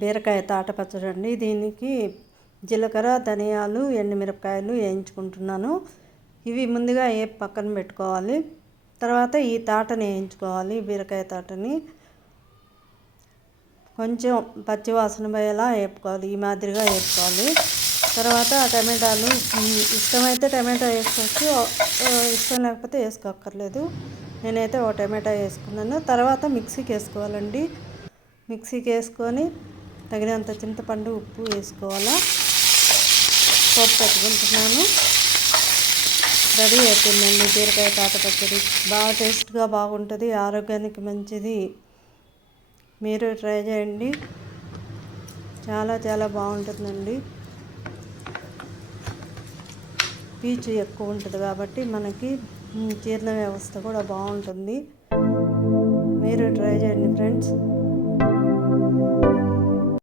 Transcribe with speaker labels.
Speaker 1: బీరకాయ తాట పచ్చడి అండి. దీనికి జీలకర్ర ధనియాలు ఎండుమిరపకాయలు వేయించుకుంటున్నాను. ఇవి ముందుగా ఏ పక్కన పెట్టుకోవాలి. తర్వాత ఈ తాటని వేయించుకోవాలి బీరకాయ తాటని. కొంచెం పచ్చివాసన పోయేలా వేపుకోవాలి ఈ మాదిరిగా వేపుకోవాలి. తర్వాత టమాటాలు ఇష్టమైతే టమాటా వేసుకోవచ్చు ఇష్టం లేకపోతే వేసుకోక్కర్లేదు. నేనైతే ఒక టమాటా వేసుకున్నాను. తర్వాత మిక్సీకి వేసుకోవాలండి. మిక్సీకి వేసుకొని తగినంత చింతపండు ఉప్పు వేసుకోవాలా? పోపు పెట్టుకుంటున్నాను. రెడీ అయిపోయిందండి బీరకాయ తాత పచ్చడి. బాగా టేస్ట్గా బాగుంటుంది ఆరోగ్యానికి మంచిది. మీరు ట్రై చేయండి. చాలా చాలా బాగుంటుందండి. పీచు ఎక్కువ ఉంటుంది కాబట్టి మనకి జీర్ణ వ్యవస్థ కూడా బాగుంటుంది. మీరు ట్రై చేయండి ఫ్రెండ్స్.